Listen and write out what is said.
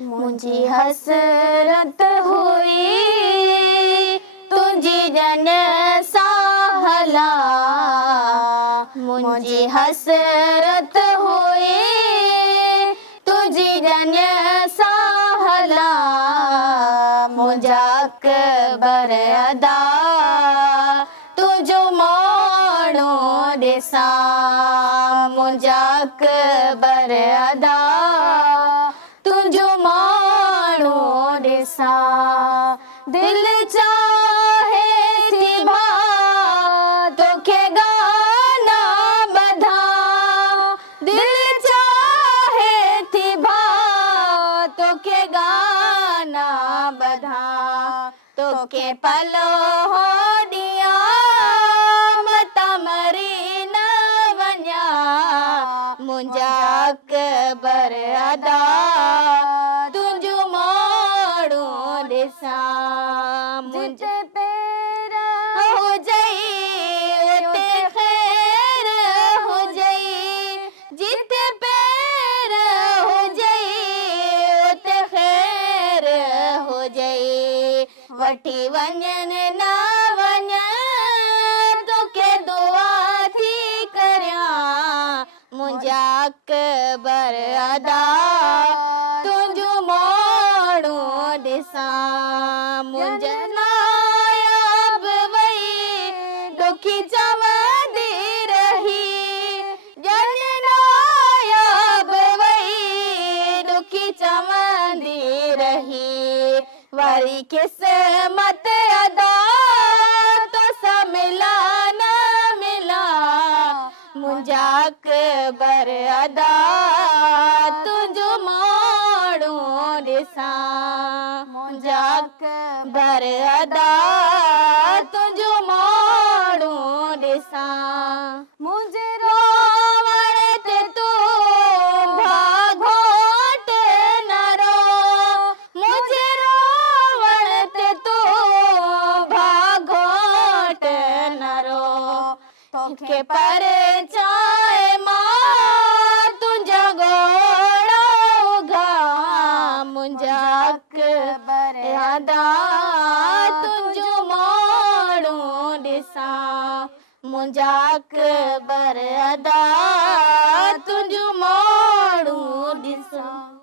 मुंहिंजी हसरत हुई तुंहिंजी जन साहला। मुंहिंजी हसरत हुई तुंहिंजी जन साहला। मुंहिंजा अकबर अदा तुंहिंजो माण्हू ॾिसां। मुंहिंजा अकबर अदा तुंहिंजो माण्हू ॾिसां। दिलि चाहे थी भाउ तोखे गाना ॿधां। दिलि चाहे थी भाउ तोखे गाना ॿधां। तोखे पलो ॾियां मता मरी न वञां। मुंहिंजा अकबर अदा तुंहिंजो माण्हू ॾिसां। मुंहिंजे पेर हुजई उते ख़ैर हुजई। जिते पेर हुजई उते ख़ैर हुजई। वठी वञनि न वञनि तोखे दुआ थी करियां। मुंहिंजा अकबर अदा तुंहिंजो माण्हू ॾिसां। मुंहिंजा नायाब वई ॾुखी चवंदी रही। ॼण नायाब वई ॾुखी चवंदी रही। वरी क़िस्मत अदा तोसां मिला न मिला। मुंहिंजा अकबर अदा तुंहिंजो माण्हू ॾिसां। मुंहिंजा अकबर अदा तुंहिंजो माण्हू ॾिसां। मुंहिंजे रोवण ते तूं भाउ घोट न रो। मुंहिंजे रोवण ते तूं भाउ घोट न रो। तोखे परचाए मां तुंहिंजा ॻोढ़ा उघां। मुंहिंजा अकबर अदा तुंहिंजो माण्हू ॾिसां। मुंहिंजा अकबर अदा तुंहिंजो माण्हू ॾिसां।